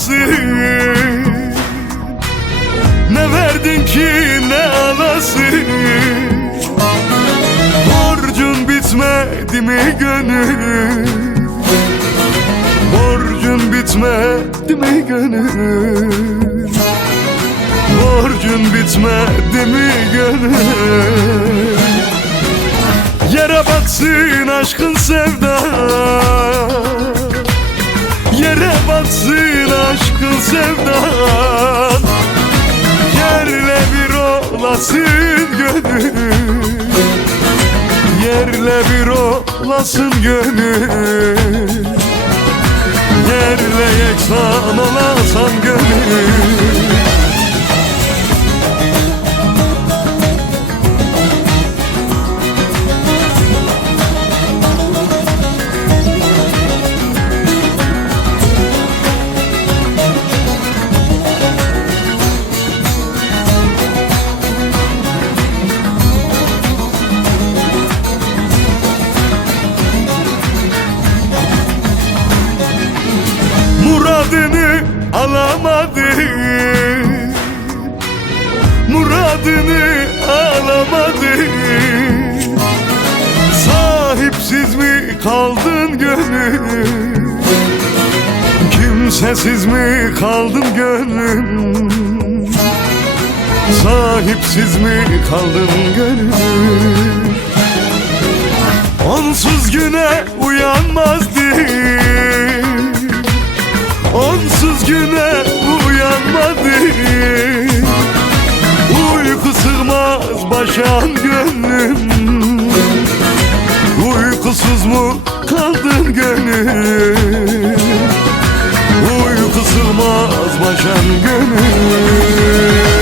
babasın, ne verdin ki ne alasın. Borcun bitmedi mi gönül, borcun bitmedi mi gönül, borcun bitmedi mi gönül. Yere batsın aşkın sevda, yere batsın aşkın sevdan. Yerle bir olasın gönül, yerle bir olasın gönül, yerle yeksan olasan gönül. Muradını alamadı, muradını alamadı. Sahipsiz mi kaldın gönlüm, kimsesiz mi kaldın gönlüm, sahipsiz mi kaldın gönlüm. Onsuz güne uyanmazdı, onsuz güne uyanmadı. Uyku sığmaz başan gönlüm, uykusuz mu kaldın gönül, uyku sığmaz başan gönül.